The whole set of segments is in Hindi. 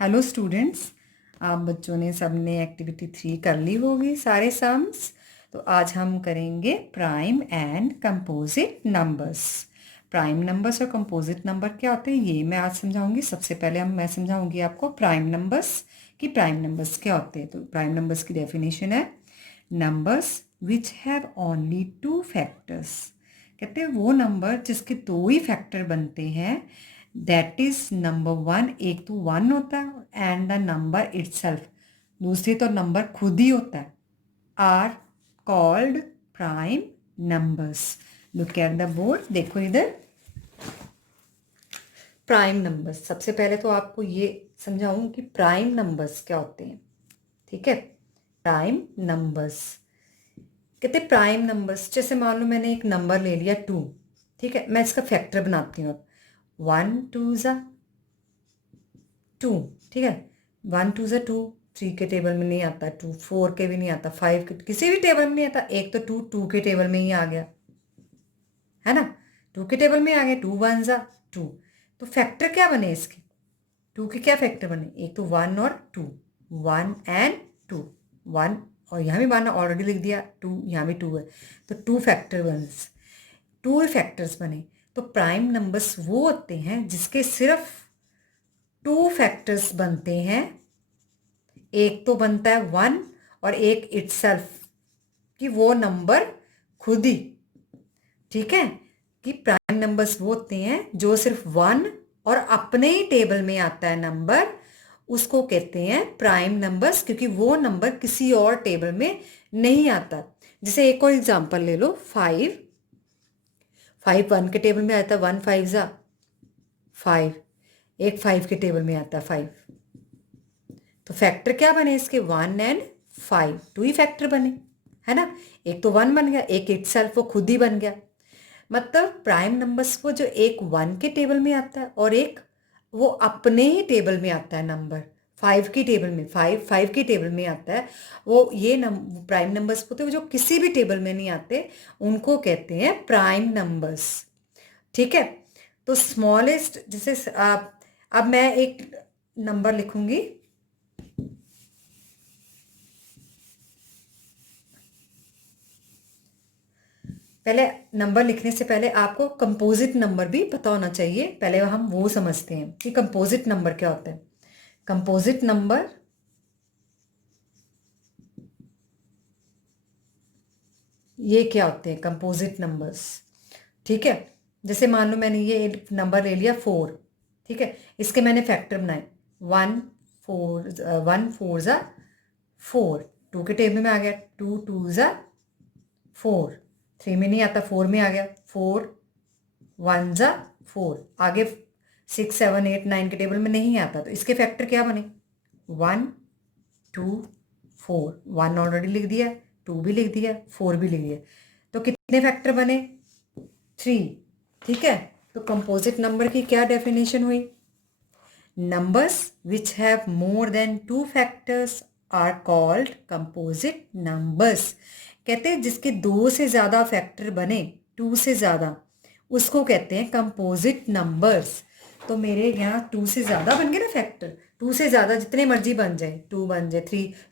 हेलो स्टूडेंट्स, आप बच्चों ने सबने एक्टिविटी 3 कर ली होगी सारे सम्स। तो आज हम करेंगे prime and composite numbers. Prime numbers और कंपोजिट नंबर क्या होते हैं ये मैं आज समझाऊंगी। सबसे पहले मैं समझाऊंगी आपको प्राइम नंबर्स कि प्राइम नंबर्स क्या होते हैं। तो प्राइम नंबर्स की डेफिनेशन है numbers which have only two factors. कहते हैं वो नंबर जिसके दो ही फैक्टर बनते हैं। दैट इज नंबर वन, एक तो वन होता है एंड द नंबर इटसेल्फ, दूसरी तो नंबर खुद ही होता है, are called prime numbers. Look at the board, देखो इधर प्राइम नंबर्स। सबसे पहले तो आपको ये समझाऊं कि प्राइम नंबर्स क्या होते हैं। ठीक है, प्राइम नंबर्स कहते हैं प्राइम नंबर्स, जैसे मान लो मैंने एक नंबर ले लिया 2। ठीक है, मैं इसका फैक्टर बनाती हूँ। अब 1 2 ज़ा 2। ठीक है, 1 2 ज़ा 2, 3 के टेबल में नहीं आता, 2 4 के भी नहीं आता, 5 के किसी भी टेबल में नहीं आता। एक तो 2 2 के टेबल में ही आ गया है ना, 2 के टेबल में आ गया। 2 1 ज़ा 2। तो फैक्टर क्या बने इसके, 2 के क्या फैक्टर बने, एक तो 1 और 2, 1 एंड 2, 1 और यहाँ भी 1 ऑलरेडी लिख दिया, 2 यहाँ भी 2 है, तो 2 फैक्टर बन्स, 2 फैक्टर्स बने। तो प्राइम नंबर्स वो होते हैं जिसके सिर्फ 2 फैक्टर्स बनते हैं। एक तो बनता है 1 और एक इटसेल्फ, कि वो नंबर खुद ही। ठीक है, कि प्राइम नंबर्स वो होते हैं जो सिर्फ 1 और अपने ही टेबल में आता है नंबर, उसको कहते हैं प्राइम नंबर्स, क्योंकि वो नंबर किसी और टेबल में नहीं आता। जैसे एक और एग्जांपल ले लो, 5 5 1 के टेबल में आता है, 1 5 ज़ा 5, एक 5 के टेबल में आता है 5। तो फैक्टर क्या बने इसके, 1 एंड 5, 2 ही फैक्टर बने, है ना। एक तो 1 बन गया, एक इटसेल्फ वो खुद ही बन गया। मतलब प्राइम नंबर्स वो जो एक 1 के टेबल में आता है और एक वो अपने ही टेबल में आता है नंबर 5 की टेबल में, 5 5 की टेबल में आता है। वो ये प्राइम नंबर्स होते हैं जो किसी भी टेबल में नहीं आते, उनको कहते हैं प्राइम नंबर्स। ठीक है, तो स्मॉलेस्ट, जैसे आप, अब मैं एक नंबर लिखूंगी। पहले नंबर लिखने से पहले आपको कंपोजिट नंबर भी पता होना चाहिए, पहले हम वो समझते हैं कि कंपोजिट नंबर क्या होता है। कंपोजिट नंबर ये क्या होते हैं कंपोजिट नंबर्स। ठीक है, जैसे मान लो मैंने ये नंबर ले लिया 4। ठीक है, इसके मैंने फैक्टर बनाए, 1 4 ज़ा 4, 2 के टेबल में आ गया, 2 2 ज़ा 4, 3 में नहीं आता, 4 में आ गया, 4 1 ज़ा 4, आगे 6 7 8 9 के टेबल में नहीं आता। तो इसके फैक्टर क्या बने, 1 2 4, 1 ऑलरेडी लिख दिया, 2 भी लिख दिया, 4 भी लिख दिया। तो कितने फैक्टर बने, 3। ठीक है, तो कंपोजिट नंबर की क्या डेफिनेशन हुई, numbers which have more than 2 factors are called composite numbers. कहते हैं जिसके 2 से ज़्यादा फैक्टर बने, 2 से ज़्यादा, उसको कहते हैं कंपोजिट नंबर्स। तो मेरे यहाँ 2 से ज़्यादा बन गए ना फैक्टर, 2 से ज़्यादा जितने मर्जी बन जाए, 2 बन जाए,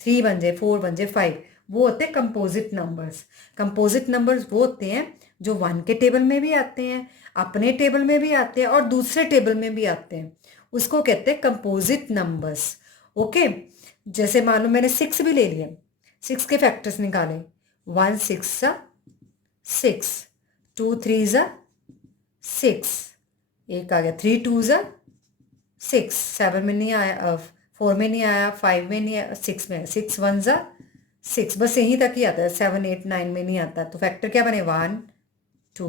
3 बन जाए, 4 बन जाए, 5, वो होते हैं कंपोजिट नंबर्स। कंपोजिट नंबर्स वो होते हैं जो 1 के टेबल में भी आते हैं, अपने टेबल में भी आते हैं और दूसरे टेबल में भी आते हैं, उसको कहते हैं कंपोजिट नंबर्स। ओके, जैसे मान लो मैंने 6 भी ले लिया, 6 के फैक्टर्स निकाले, 1 6 ज़ा 6, 2 3 ज़ा 6, एक आ गया, 3 2 ज़ा 6, 7 में नहीं आया, 4 में नहीं आया, 5 में नहीं आया, 6 में, 6 1 ज़ा 6, बस यहीं तक ही आता है, 7 8 9 में नहीं आता। तो फैक्टर क्या बने, 1 2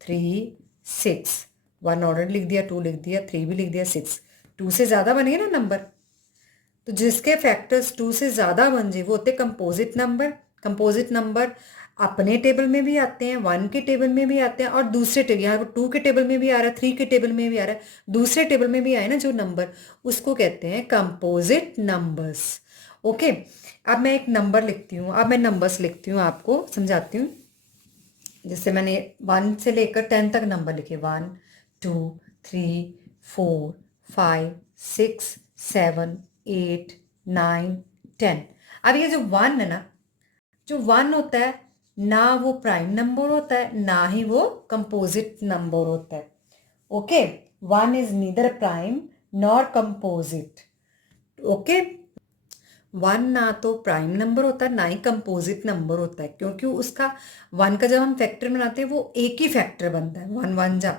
3 6, 1 ऑर्डर लिख दिया, 2 लिख दिया, 3 भी लिख दिया, 6, 2 से ज़्यादा बनेंगे ना नंबर। तो जिसके फैक्टर्स 2 से ज़्यादा बन जाए वो होते कंपोजिट नंबर। कंपोजिट नंबर अपने टेबल में भी आते हैं, 1 के टेबल में भी आते हैं और दूसरे टेबल, यहाँ 2 के टेबल में भी आ रहा है, 3 के टेबल में भी आ रहा है, दूसरे टेबल में भी आए ना जो नंबर, उसको कहते हैं कंपोजिट नंबर्स। ओके, अब मैं एक नंबर लिखती हूँ, अब मैं नंबर्स लिखती हूँ, आपको समझाती हूँ। जैसे मैंने 1 से लेकर 10 तक नंबर लिखे, 1 2 3 4 5 6 7, 8, 9, 10। अब ये जो 1 है ना, जो 1 होता है ना वो प्राइम नंबर होता है ना ही वो कंपोजिट नंबर होता है। Okay, 1 is neither prime nor composite. Okay, 1 ना तो प्राइम नंबर होता है ना ही कंपोजिट नंबर होता है, क्योंकि उसका 1 का जब हम फैक्टर बनाते हैं वो एक ही फैक्टर बनता है, 1 1 जा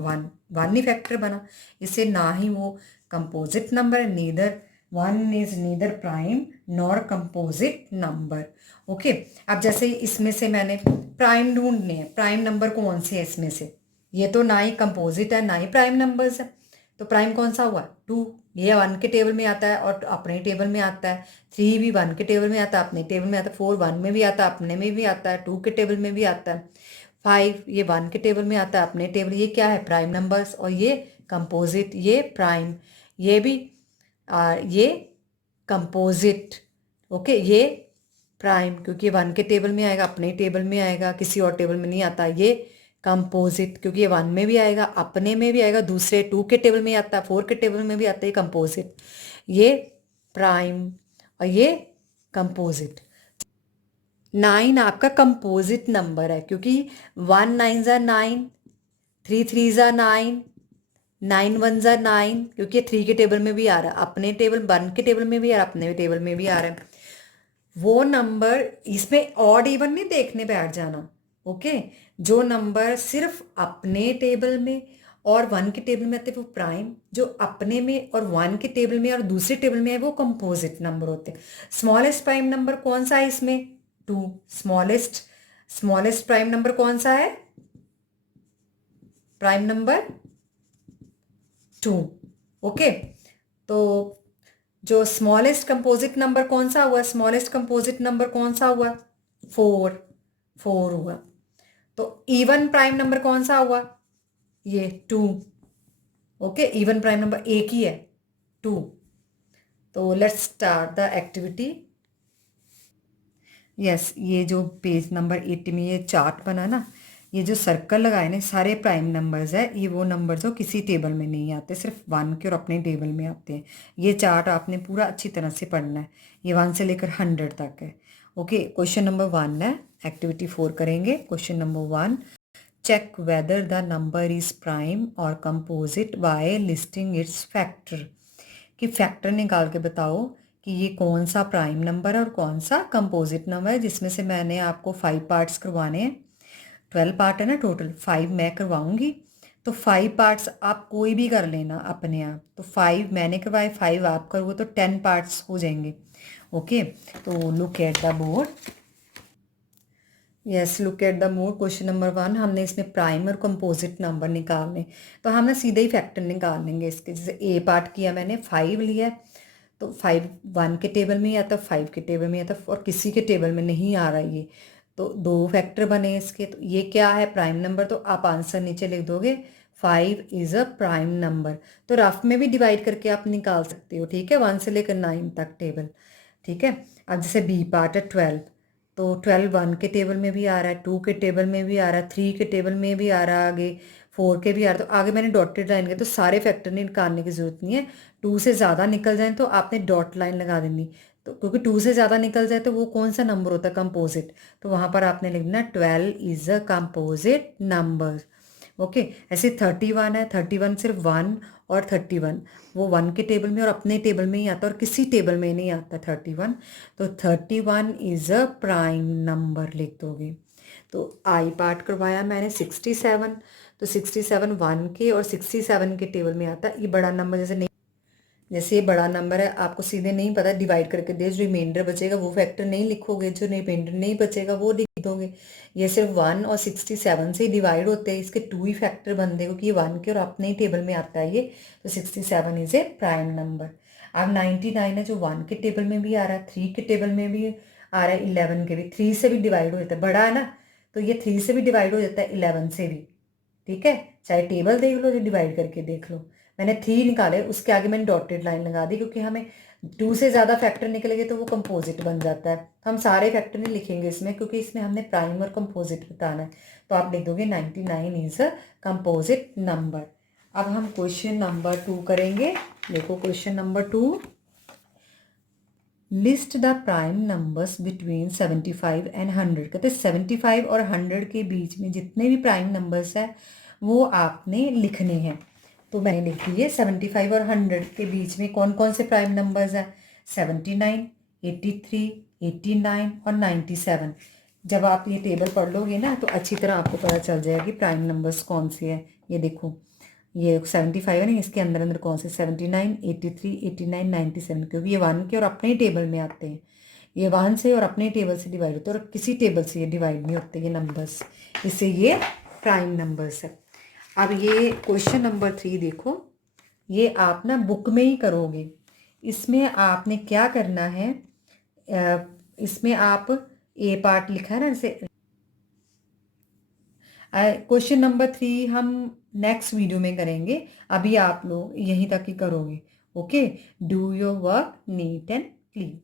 1, 1 ही फैक्टर बना। इससे ना ही वो कंपोजिट नंबर है, neither 1 is neither prime nor composite number. Okay, अब जैसे इसमें से मैंने प्राइम ढूंढने हैं, प्राइम नंबर कौन से है इसमें से, ये तो ना ही कंपोजिट है ना ही प्राइम नंबर्स है, तो प्राइम कौन सा हुआ, 2। ये 1 के टेबल में आता है और अपने टेबल में आता है। 3 भी 1 के टेबल में आता है, अपने टेबल में आता है। 4 1 में भी आता है, अपने में भी आता है। 2 के टेबल में भी आता है। 5 ये 1 के टेबल में आता है, अपने टेबल। ये क्या है, प्राइम नंबर्स। और ये कंपोजिट, ये प्राइम, ये भी ये कंपोजिट। ओके, ये प्राइम क्योंकि 1 के टेबल में आएगा, अपने टेबल में आएगा, किसी और टेबल में नहीं आता। ये कंपोजिट क्योंकि ये 1 में भी आएगा, अपने में भी आएगा, दूसरे 2 के टेबल में आता है, 4 के टेबल में भी आता है। कंपोजिट, ये प्राइम और ये कंपोजिट। 9 आपका कंपोजिट नंबर है क्योंकि 1 9 ज़ा 9, 3 3 ज़ा 9, 9 1 ज़ा 9, क्योंकि 3 के टेबल में भी आ रहा है, अपने टेबल 1 के टेबल में भी आ रहा है, अपने टेबल में भी आ रहा है। वो नंबर, इसमें ऑड इवन नहीं देखने बैठ जाना। ओके, जो नंबर सिर्फ अपने टेबल में और 1 के टेबल में आते वो प्राइम, जो अपने में और 1 के टेबल में और दूसरे टेबल में है वो कंपोजिट नंबर होते हैं। स्मॉलेस्ट प्राइम नंबर कौन सा है इसमें, 2। स्मॉलेस्ट प्राइम नंबर कौन सा है, प्राइम नंबर 2। ओके, तो जो स्मॉलेस्ट कंपोजिट नंबर कौन सा हुआ, स्मॉलेस्ट कंपोजिट नंबर कौन सा हुआ, 4 हुआ। तो इवन प्राइम नंबर कौन सा हुआ, ये 2। ओके, इवन प्राइम नंबर एक ही है, 2। तो let's start the activity. Yes, ये जो पेज नंबर 80 में ये चार्ट बना ना, ये जो सर्कल लगाए ना, सारे प्राइम नंबर्स है। ये वो नंबर्स जो किसी टेबल में नहीं आते, सिर्फ 1 के और अपने टेबल में आते हैं। ये चार्ट आपने पूरा अच्छी तरह से पढ़ना है, ये 1 से लेकर 100 तक है। ओके, क्वेश्चन नंबर 1 है, एक्टिविटी 4 करेंगे। Question number 1, check whether the number is prime और composite by listing its factor. कि फैक्टर निकाल के बताओ कि ये कौन सा प्राइम नंबर है और कौन सा कंपोजिट नंबर है, जिसमें से मैंने आपको 5 पार्ट्स करवाने हैं। 12 पार्ट है ना टोटल, 5 मैं करवाऊंगी। तो 5 पार्ट्स आप कोई भी कर लेना अपने आप। तो 5 मैंने करवाए, 5 आप करो तो 10 पार्ट्स हो जाएंगे। ओके, तो look at the board. Yes, look at the board. Question number 1, हमने इसमें प्राइम और कंपोजिट नंबर निकालने, तो हमने सीधे ही फैक्टर निकाल लेंगे इसके। जैसे ए पार्ट किया मैंने, 5 लिया है, तो 5 1 के टेबल में ही आता, 5 के टेबल में आता और किसी के टेबल में नहीं आ रहा ये, तो 2 फैक्टर बने इसके। तो ये क्या है, प्राइम नंबर। तो आप आंसर नीचे लिख दोगे, 5 इज़ अ प्राइम नंबर। तो रफ में भी डिवाइड करके आप निकाल सकते हो, ठीक है, 1 से लेकर 9 तक टेबल, ठीक है। अब जैसे बी पार्ट है 12, तो 12 1 के टेबल में भी आ रहा है, 2 के टेबल में भी आ रहा है, 3 के टेबल में भी आ रहा है, आगे 4 के भी आ रहा है। तो आगे मैंने डॉटेड लाइन किया, तो सारे फैक्टर निकालने की ज़रूरत नहीं है। 2 से ज़्यादा निकल जाए तो आपने डॉट लाइन लगा देनी, तो क्योंकि 2 से ज़्यादा निकल जाए तो वो कौन सा नंबर होता है, कंपोजिट। तो वहाँ पर आपने लिखना 12 is a composite number. Okay, ऐसे 31 है, 31 सिर्फ 1 और 31 वो 1 के टेबल में और अपने टेबल में ही आता और किसी टेबल में नहीं आता 31। तो 31 इज़ अ प्राइम नंबर लिख दोगे। तो आई पार्ट करवाया मैंने 67, तो 67 1 के और 67 के टेबल में आता। ये बड़ा नंबर जैसे नहीं, जैसे ये बड़ा नंबर है, आपको सीधे नहीं पता, डिवाइड करके दे, जो रिमाइंडर बचेगा वो फैक्टर नहीं लिखोगे, जो रिमाइंडर नहीं बचेगा वो लिख दोगे। ये सिर्फ 1 और 67 से ही डिवाइड होते हैं, इसके 2 ही फैक्टर बनते हैं क्योंकि ये 1 के और अपने ही टेबल में आता है ये। तो 67 इज ए प्राइम नंबर। अब 99 है, जो 1 के टेबल में भी आ रहा है, 3 के टेबल में भी आ रहा है, 11 के भी, 3 से भी डिवाइड हो जाता है, बड़ा है ना, तो ये 3 से भी डिवाइड हो जाता है, 11 से भी, ठीक है। चाहे टेबल देख लो, जो डिवाइड करके देख लो। मैंने 3 निकाले, उसके आगे मैंने डॉटेड लाइन लगा दी क्योंकि हमें 2 से ज़्यादा फैक्टर निकलेंगे तो वो कंपोजिट बन जाता है। तो हम सारे फैक्टर नहीं लिखेंगे इसमें क्योंकि इसमें हमने प्राइम और कंपोजिट बताना है। तो आप लिख दोगे 99 इज़ अ कंपोजिट नंबर। अब हम क्वेश्चन नंबर 2 करेंगे। देखो question number 2, list the prime numbers between 75 and 100। कहते 75 और 100 के बीच में जितने भी प्राइम नंबर्स है वो आपने लिखने हैं। तो मैंने लिख दिए 75 और 100 के बीच में कौन कौन से प्राइम नंबर्स हैं, 79, 83, 89 और 97। जब आप ये टेबल पढ़ लोगे ना तो अच्छी तरह आपको पता चल जाएगा कि प्राइम नंबर्स कौन से हैं। ये देखो, ये 75 है ना, इसके अंदर अंदर कौन से 79, 83, 89, 97, क्योंकि ये 1 के और अपने ही टेबल में आते हैं। ये 1 से और अपने टेबल से डिवाइड होते हैं और किसी टेबल से ये डिवाइड नहीं होते ये नंबर्स, इससे ये प्राइम नंबर्स है। अब ये क्वेश्चन नंबर 3 देखो, ये आप ना बुक में ही करोगे। इसमें आपने क्या करना है, इसमें आप ए पार्ट लिखा है ना, जैसे क्वेश्चन नंबर 3 हम नेक्स्ट वीडियो में करेंगे, अभी आप लोग यहीं तक ही करोगे। Okay, do your work neat and clean.